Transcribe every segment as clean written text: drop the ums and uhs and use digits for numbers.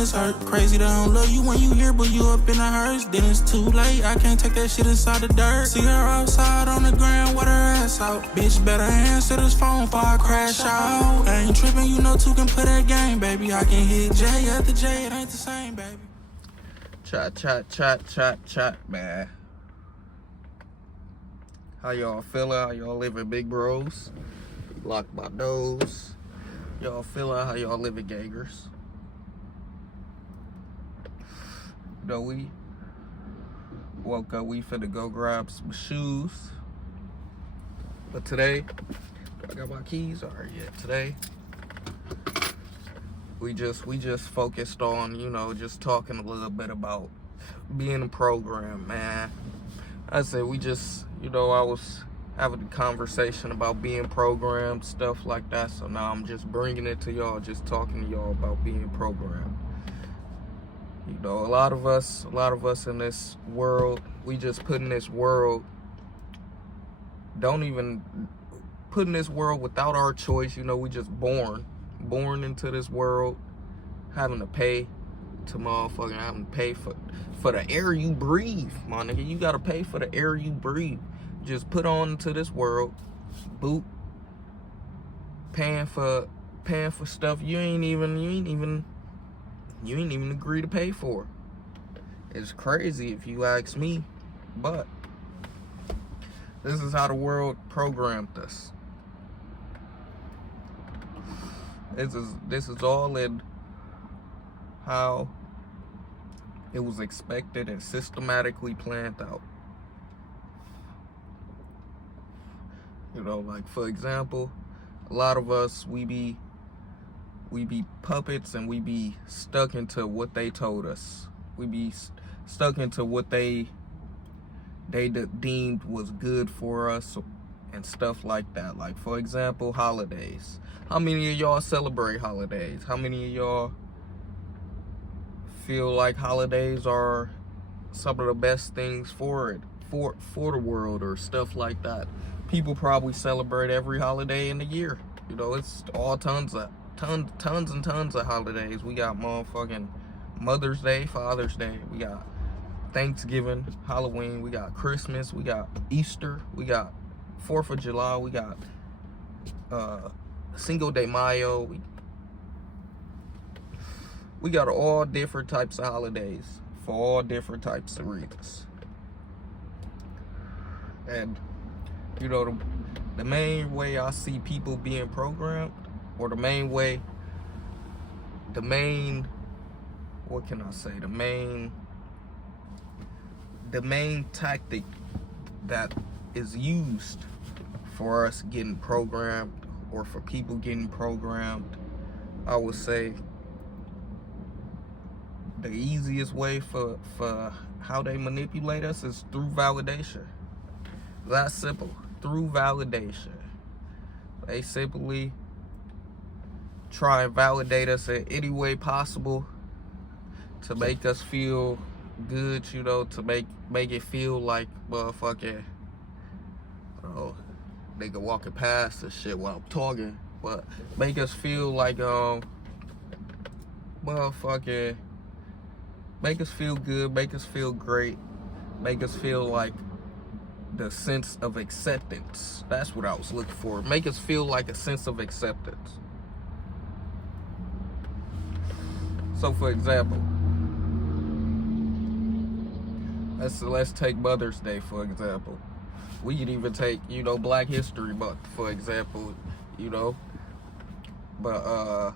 feelings hurt. Crazy they don't love you when you here, but you up in a hearse. Then it's too late, I can't take that shit inside the dirt. See her outside on the ground with her ass out. Bitch better answer this phone before I crash out. I ain't tripping, you know two can play that game, baby. I can hit J after J, it ain't the same, baby. Chat, man. How y'all feeling? How y'all living, big bros? Lock my nose. Y'all feeling? How y'all living, gangers? You know, we woke up, we finna go grab some shoes. But today, I got my keys. All right, yeah, today, we just focused on, you know, just talking a little bit about being a program, man. I said we just, you know, I was having a conversation about being programmed, stuff like that. So now I'm just bringing it to y'all, just talking to y'all about being programmed. You know, a lot of us in this world, we just put in this world, don't even put in this world without our choice. You know, we just born into this world, having to pay to motherfucking, having to pay for the air you breathe, my nigga. You gotta pay for the air you breathe. Just put on into this world, boot, paying for stuff you ain't even agree to pay for. It's crazy if you ask me, but this is how the world programmed us. This is all in how it was expected and systematically planned out. You know, like for example, a lot of us, we be puppets and we be stuck into what they told us. We be stuck into what they deemed was good for us and stuff like that. Like for example, holidays. How many of y'all celebrate holidays? How many of y'all feel like holidays are some of the best things for the world or stuff like that? People probably celebrate every holiday in the year. You know, it's all tons and tons of holidays. We got motherfucking Mother's Day, Father's Day. We got Thanksgiving, Halloween. We got Christmas. We got Easter. We got 4th of July. We got Cinco de Mayo. We got all different types of holidays for all different types of reasons. And, you know, the main way I see people being programmed, or the main, what can I say? The main tactic that is used for us getting programmed, or for people getting programmed, I would say the easiest way for how they manipulate us is through validation. That's simple. Through validation. They simply try and validate us in any way possible to make us feel good, you know, to make it feel like motherfucking, nigga walking past this shit while I'm talking, but make us feel like motherfucking, make us feel good, make us feel great, make us feel like the sense of acceptance. That's what I was looking for. Make us feel like a sense of acceptance. So for example, let's take Mother's Day for example. We could even take, you know, Black History Month for example, you know. But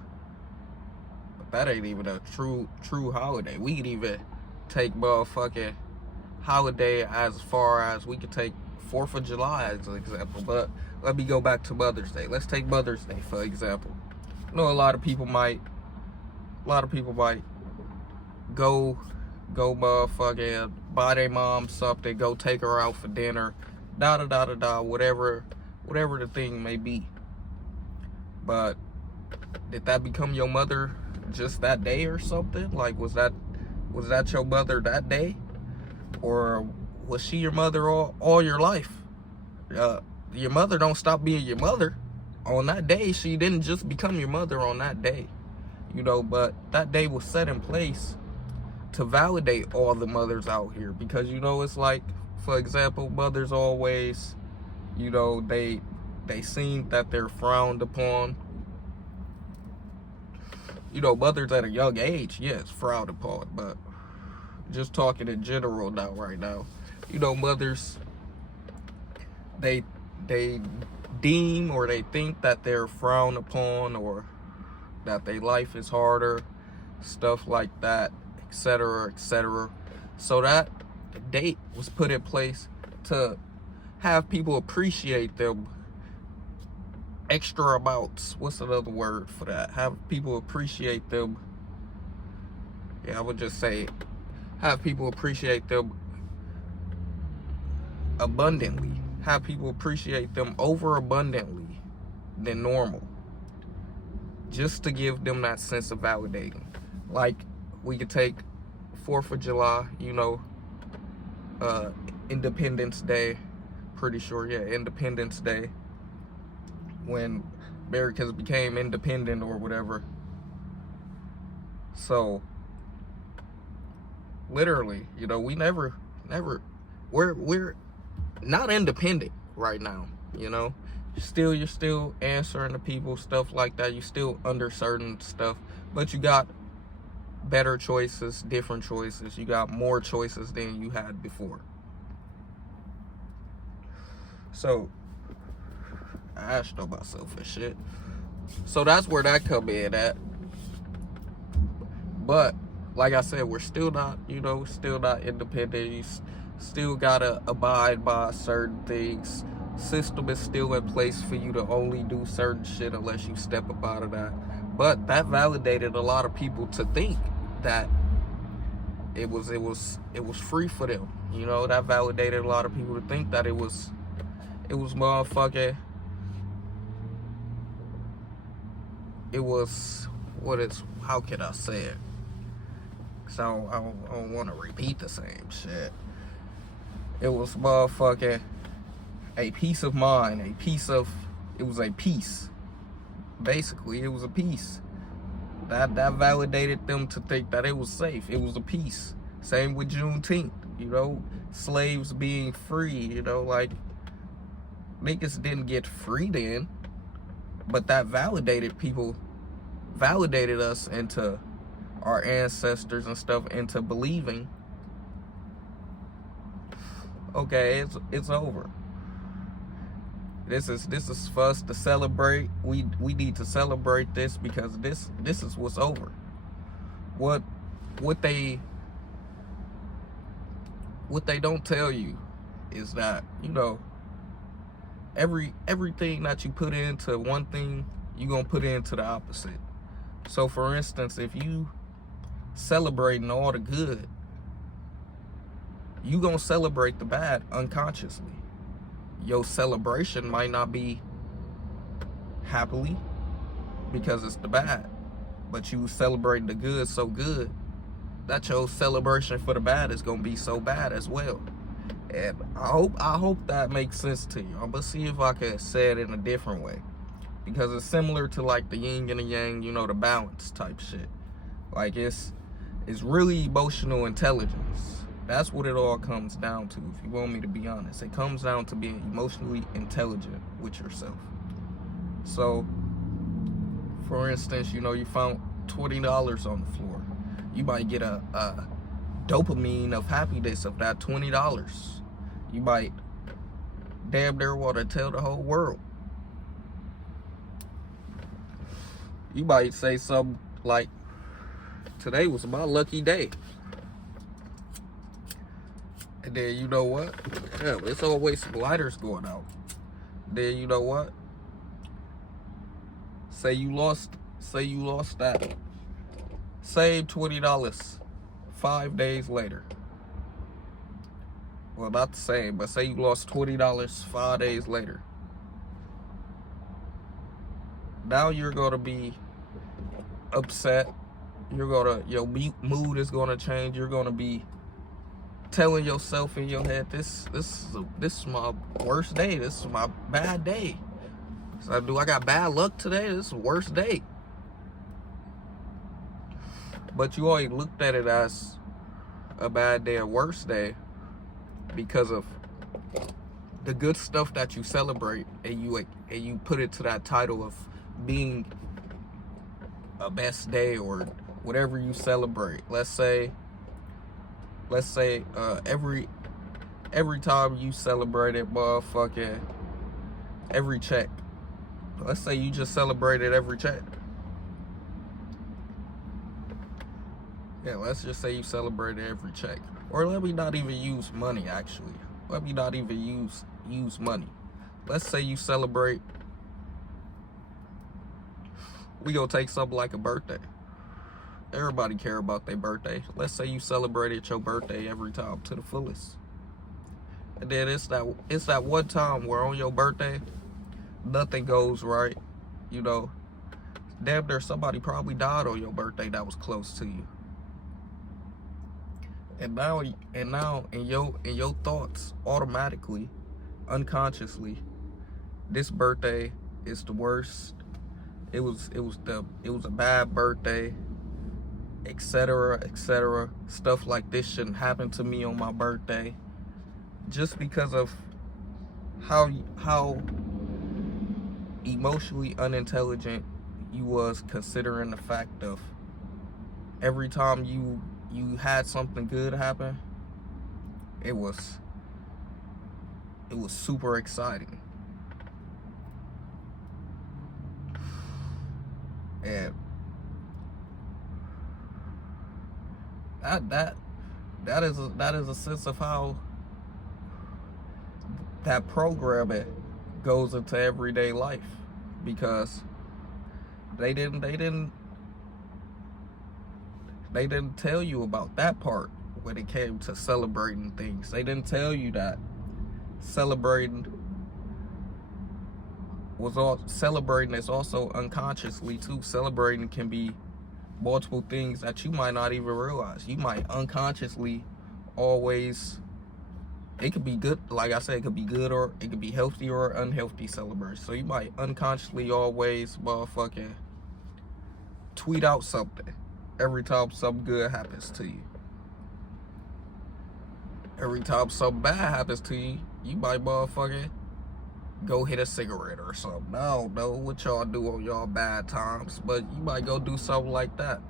that ain't even a true holiday. We could even take motherfucking holiday as far as we could take 4th of July as an example. But let me go back to Mother's Day. Let's take Mother's Day for example. I know a lot of people might go motherfucking buy their mom something, go take her out for dinner, whatever the thing may be. But did that become your mother just that day or something? Like, was that your mother that day? Or was she your mother all your life? Your mother don't stop being your mother on that day. She didn't just become your mother on that day. you know, but that day was set in place to validate all the mothers out here, because, you know, it's like, for example, mothers always, you know, they seem that they're frowned upon. You know, mothers at a young age, yes, frowned upon, but just talking in general now, right now, you know, mothers, they deem or they think that they're frowned upon, or that their life is harder, stuff like that, etc., etc. So that date was put in place to have people appreciate them extra amounts. What's another word for that? Have people appreciate them. Yeah, I would just say have people appreciate them abundantly. Have people appreciate them overabundantly than normal. Just to give them that sense of validating. Like, we could take 4th of July, you know, Independence Day, pretty sure, yeah, Independence Day, when Americans became independent or whatever. So, literally, you know, we never, we're not independent right now, you know. You're still answering to people, stuff like that. You still under certain stuff, but you got better choices, different choices. You got more choices than you had before. So, I asked myself and shit. So that's where that come in at. But, like I said, we're still not, you know, still not independent. You still gotta abide by certain things. System is still in place for you to only do certain shit unless you step up out of that. But that validated a lot of people to think that it was free for them. You know, that validated a lot of people to think that it was motherfucking, it was, how can I say it? So I don't want to repeat the same shit. It was motherfucking a peace of mind, it was a peace. Basically, it was a peace. That validated them to think that it was safe. It was a peace. Same with Juneteenth, you know, slaves being free, you know, like, niggas didn't get free then, but that validated us into our ancestors and stuff, into believing, okay, it's over. This is for us to celebrate. We need to celebrate this, because this is what's over. What they don't tell you is that, you know, everything that you put into one thing, you're gonna put into the opposite. So for instance, if you celebrating all the good, you gonna celebrate the bad unconsciously. Your celebration might not be happily because it's the bad, but you celebrating the good so good that your celebration for the bad is gonna be so bad as well. And I hope that makes sense to you. I'm gonna see if I can say it in a different way, because it's similar to like the yin and the yang, you know, the balance type shit. Like, it's really emotional intelligence. That's what it all comes down to, if you want me to be honest. It comes down to being emotionally intelligent with yourself. So, for instance, you know, you found $20 on the floor. You might get a dopamine of happiness of that $20. You might damn near want to tell the whole world. You might say something like, today was my lucky day. And then, you know what? Yeah, it's always some lighters going out. Then, you know what? Say you lost that same $20 5 days later. Well, not the same, but say you lost $20 5 days later. Now you're gonna be upset. Your mood is gonna change. You're gonna be telling yourself in your head, this is my worst day. This is my bad day. So I got bad luck today? This is the worst day. But you always looked at it as a bad day or worse day because of the good stuff that you celebrate, and you put it to that title of being a best day or whatever you celebrate. Let's say every time you celebrated motherfucking every check. Let's say you just celebrated every check. Yeah, let's just say you celebrated every check. Or let me not even use money, actually. Let me not even use money. Let's say you celebrate, we gonna take something like a birthday. Everybody care about their birthday. Let's say you celebrated your birthday every time to the fullest. And then it's that one time where on your birthday, nothing goes right. You know, damn near somebody probably died on your birthday that was close to you. And now in your thoughts, automatically, unconsciously, this birthday is the worst. It was a bad birthday, etc., etc. Stuff like this shouldn't happen to me on my birthday, just because of how emotionally unintelligent you was, considering the fact of every time you had something good happen, it was super exciting. And that is a sense of how that programming goes into everyday life, because they didn't tell you about that part when it came to celebrating things. They didn't tell you that celebrating is also unconsciously too. Celebrating can be multiple things that you might not even realize. You might unconsciously always, it could be good, like I said, it could be good, or it could be healthy or unhealthy celebration. So you might unconsciously always motherfucking tweet out something every time something good happens to you. Every time something bad happens to you, you might motherfucking go hit a cigarette or something. I don't know what y'all do on y'all bad times, but you might go do something like that.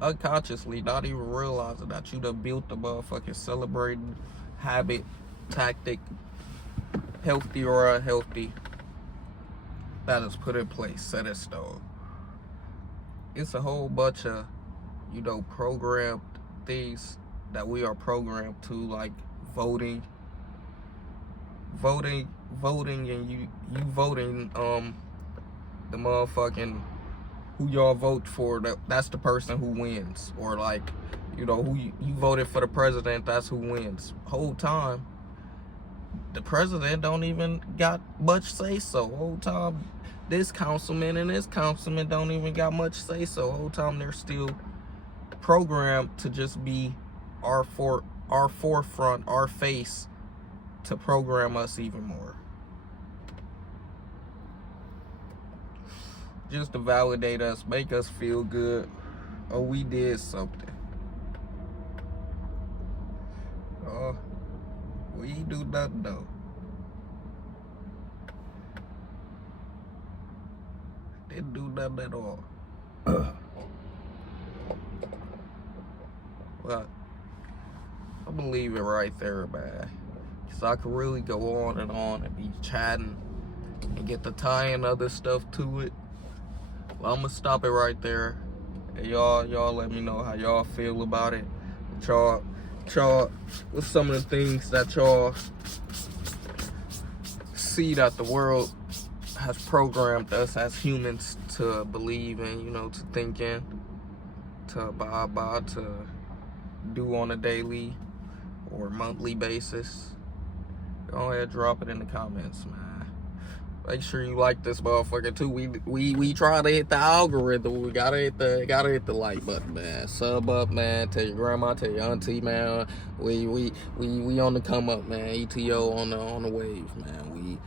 Unconsciously, not even realizing that you done built the motherfucking celebrating habit, tactic, healthy or unhealthy, that is put in place, set in stone. It's a whole bunch of, programmed things that we are programmed to, like voting, and you voting the motherfucking, who y'all vote for, that's the person who wins. Or like, who you voted for the president, that's who wins. Whole time the president don't even got much say so. Whole time this councilman and this councilman don't even got much say so. Whole time they're still programmed to just be our forefront, our face, to program us even more, just to validate us, make us feel good. Oh, we did something. Oh, we ain't do nothing though. Didn't do nothing at all. But I'm gonna leave it right there, man. So I could really go on and be chatting and get the tying other stuff to it. Well, I'm gonna stop it right there. And y'all let me know how y'all feel about it. Y'all, what's some of the things that y'all see that the world has programmed us as humans to believe in, to think in, to abide by, to do on a daily or monthly basis? Go ahead, drop it in the comments, man. Make sure you like this motherfucker too. We try to hit the algorithm. We gotta hit the like button, man. Sub up, man. Tell your grandma, tell your auntie, man. We on the come up, man. ETO on the wave, man.